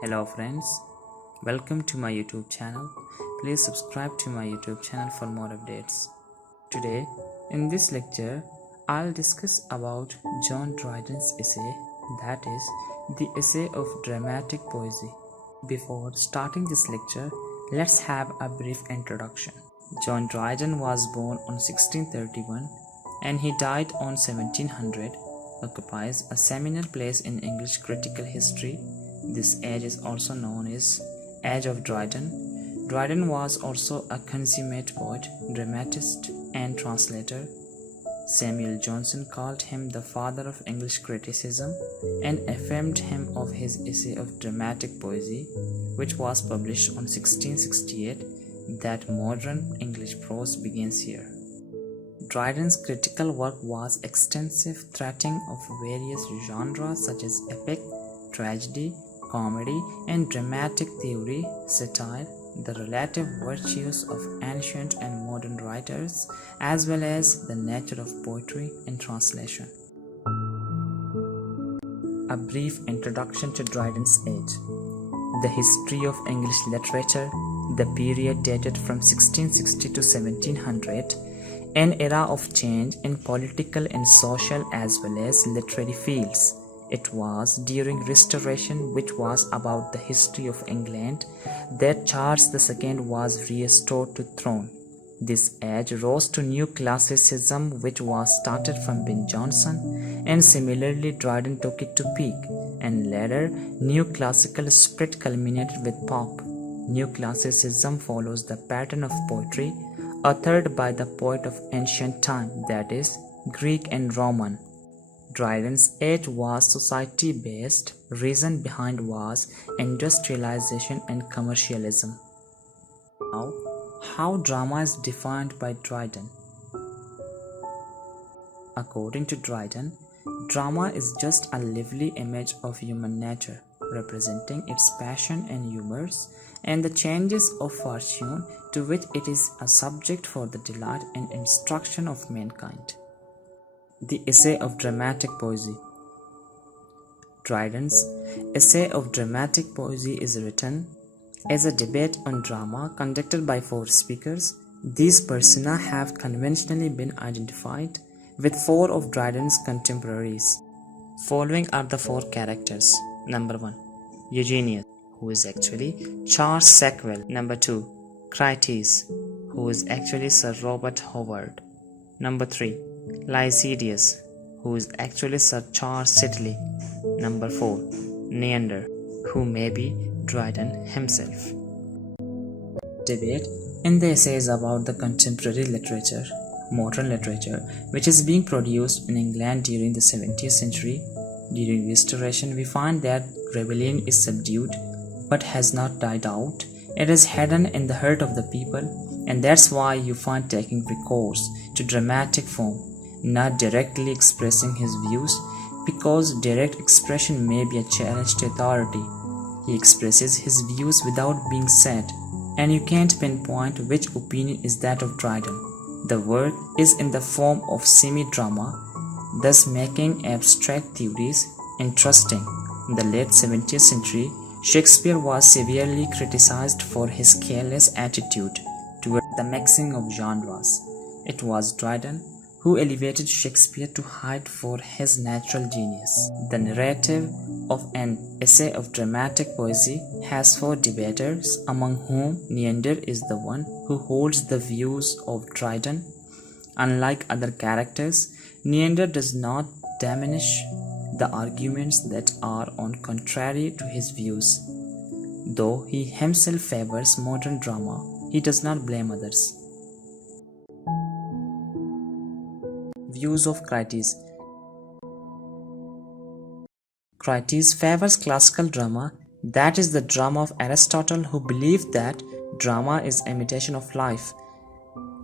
Hello friends, welcome to my YouTube channel. Please subscribe to my YouTube channel for more updates. Today, in this lecture, I'll discuss about John Dryden's essay, that is, the essay of dramatic poesy. Before starting this lecture, let's have a brief introduction. John Dryden was born on 1631 and he died on 1700, occupies a seminal place in English critical history. This age is also known as Age of Dryden. Dryden was also a consummate poet, dramatist, and translator. Samuel Johnson called him the father of English criticism and affirmed him of his essay of dramatic poesy, which was published on 1668, that modern English prose begins here. Dryden's critical work was extensive, treating of various genres such as epic, tragedy, comedy, and dramatic theory, satire, the relative virtues of ancient and modern writers, as well as the nature of poetry and translation. A brief introduction to Dryden's age. The history of English literature, the period dated from 1660 to 1700, an era of change in political and social as well as literary fields. It was during Restoration, which was about the history of England, that Charles II was restored to throne. This age rose to new classicism, which was started from Ben Jonson, and similarly Dryden took it to peak, and later new classical spirit culminated with Pope. New classicism follows the pattern of poetry, authored by the poet of ancient time, that is, Greek and Roman. Dryden's age was society-based, reason behind was industrialization and commercialism. Now, how drama is defined by Dryden? According to Dryden, drama is just a lively image of human nature, representing its passion and humors, and the changes of fortune to which it is a subject for the delight and instruction of mankind. The essay of dramatic poesy. Dryden's essay of dramatic poesy is written as a debate on drama conducted by four speakers. These persona have conventionally been identified with four of Dryden's contemporaries. Following are the four characters. Number 1, Eugenius, who is actually Charles Sackville. Number 2, Krytus, who is actually Sir Robert Howard. Number 3, Lycidius, who is actually Sir Charles Sidley. Number 4, Neander, who may be Dryden himself. Debate in the essay is about the contemporary literature, modern literature, which is being produced in England during the 17th century. During Restoration, we find that rebellion is subdued but has not died out. It is hidden in the heart of the people, and that's why you find taking recourse to dramatic form, not directly expressing his views, because direct expression may be a challenge to authority. He expresses his views without being said, and you can't pinpoint which opinion is that of Dryden. The work is in the form of semi-drama, thus making abstract theories interesting. In the late 17th century, Shakespeare was severely criticized for his careless attitude toward the mixing of genres. It was Dryden who elevated Shakespeare to height for his natural genius. The narrative of an essay of dramatic poesy has four debaters, among whom Neander is the one who holds the views of Dryden. Unlike other characters, Neander does not diminish the arguments that are on contrary to his views. Though he himself favors modern drama, he does not blame others. Views of Krytus. Krytus favors classical drama, that is the drama of Aristotle, who believed that drama is imitation of life.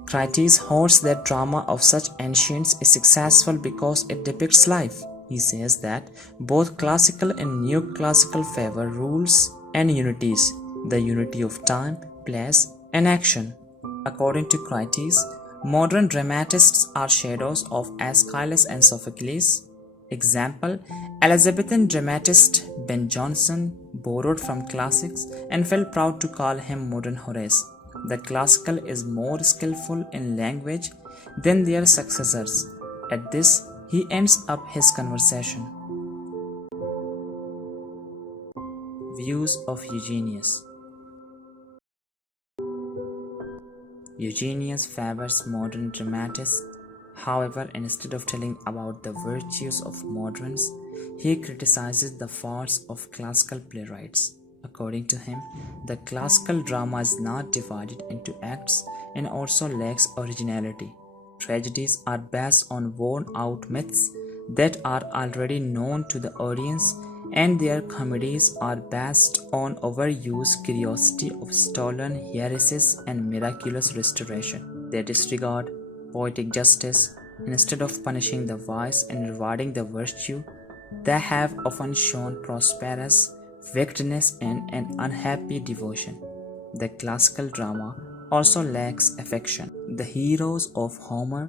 Krytus holds that drama of such ancients is successful because it depicts life. He says that both classical and neoclassical favor rules and unities, the unity of time, place, and action. According to Krytus, modern dramatists are shadows of Aeschylus and Sophocles. Example, Elizabethan dramatist Ben Jonson, borrowed from classics and felt proud to call him modern Horace. The classical is more skillful in language than their successors. At this, he ends up his conversation. Views of Eugenius. Eugenius favors modern dramatists. However, instead of telling about the virtues of moderns, he criticizes the faults of classical playwrights. According to him, the classical drama is not divided into acts and also lacks originality. Tragedies are based on worn-out myths that are already known to the audience, and their comedies are based on overused curiosity of stolen heresies and miraculous restoration. They disregard poetic justice. Instead of punishing the vice and rewarding the virtue, they have often shown prosperous wickedness and an unhappy devotion. The classical drama also lacks affection. The heroes of Homer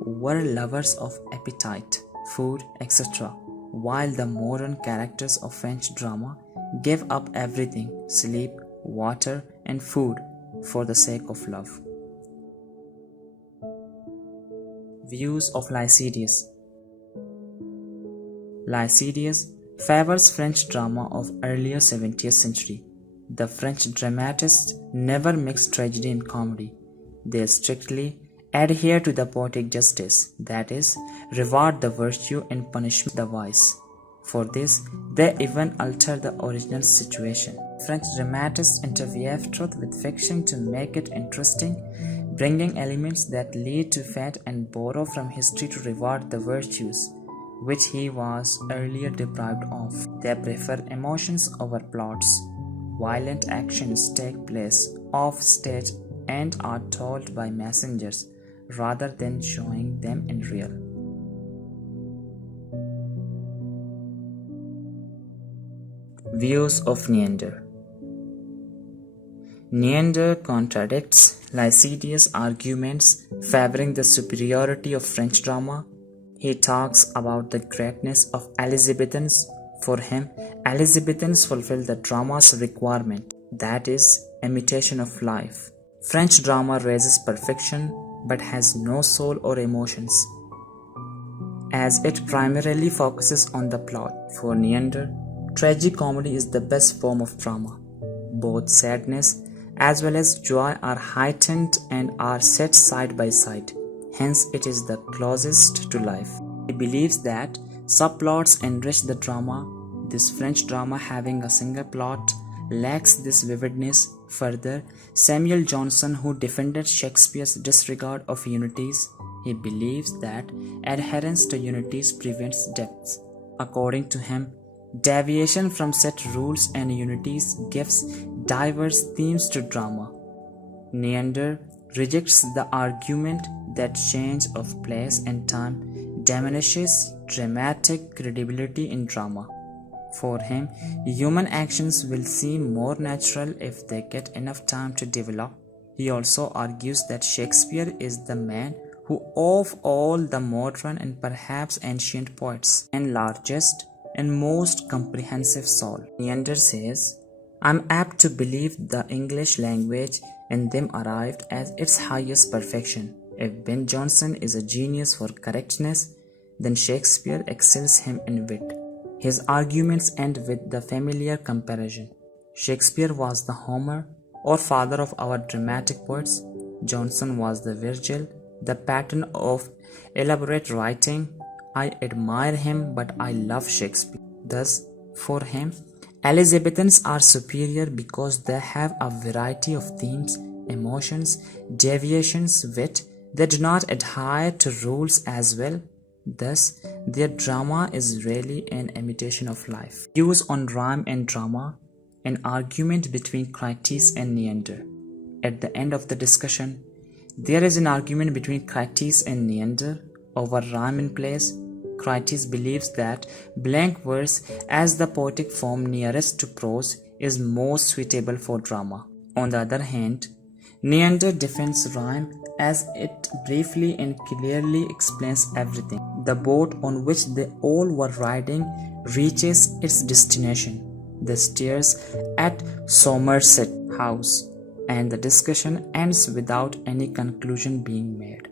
were lovers of appetite, food, etc., while the modern characters of French drama gave up everything, sleep, water, and food, for the sake of love. Views of Lycidius. Lycidius favors French drama of earlier 17th century. The French dramatists never mix tragedy and comedy. They strictly adhere to the poetic justice, that is, reward the virtue and punish the vice. For this, they even alter the original situation. French dramatists interweave truth with fiction to make it interesting, bringing elements that lead to fate and borrow from history to reward the virtues, which he was earlier deprived of. They prefer emotions over plots. Violent actions take place off stage and are told by messengers rather than showing them in real. Views of Neander. Neander contradicts Lycidius' arguments favoring the superiority of French drama. He talks about the greatness of Elizabethans. For him, Elizabethans fulfill the drama's requirement, that is, imitation of life. French drama raises perfection but has no soul or emotions, as it primarily focuses on the plot. For Neander, tragicomedy is the best form of drama. Both sadness as well as joy are heightened and are set side by side. Hence, it is the closest to life. He believes that subplots enrich the drama. This French drama, having a single plot, lacks this vividness. Further, Samuel Johnson, who defended Shakespeare's disregard of unities, he believes that adherence to unities prevents depth. According to him, deviation from set rules and unities gives diverse themes to drama. Neander rejects the argument that change of place and time diminishes dramatic credibility in drama. For him, human actions will seem more natural if they get enough time to develop. He also argues that Shakespeare is the man who, of all the modern and perhaps ancient poets, and largest and most comprehensive soul. Neander says, "I'm apt to believe the English language in them arrived at its highest perfection. If Ben Jonson is a genius for correctness, then Shakespeare excels him in wit." His arguments end with the familiar comparison. Shakespeare was the Homer, or father of our dramatic poets. Jonson was the Virgil, the pattern of elaborate writing. I admire him, but I love Shakespeare. Thus, for him, Elizabethans are superior because they have a variety of themes, emotions, deviations, wit. They do not adhere to rules as well. Thus, their drama is really an imitation of life. Views on rhyme and drama, an argument between Krytus and Neander. At the end of the discussion, there is an argument between Krytus and Neander over rhyme and place. Krytus believes that blank verse, as the poetic form nearest to prose, is most suitable for drama. On the other hand, Neander defends rhyme as it briefly and clearly explains everything. The boat on which they all were riding reaches its destination. the stairs at Somerset House, and the discussion ends without any conclusion being made.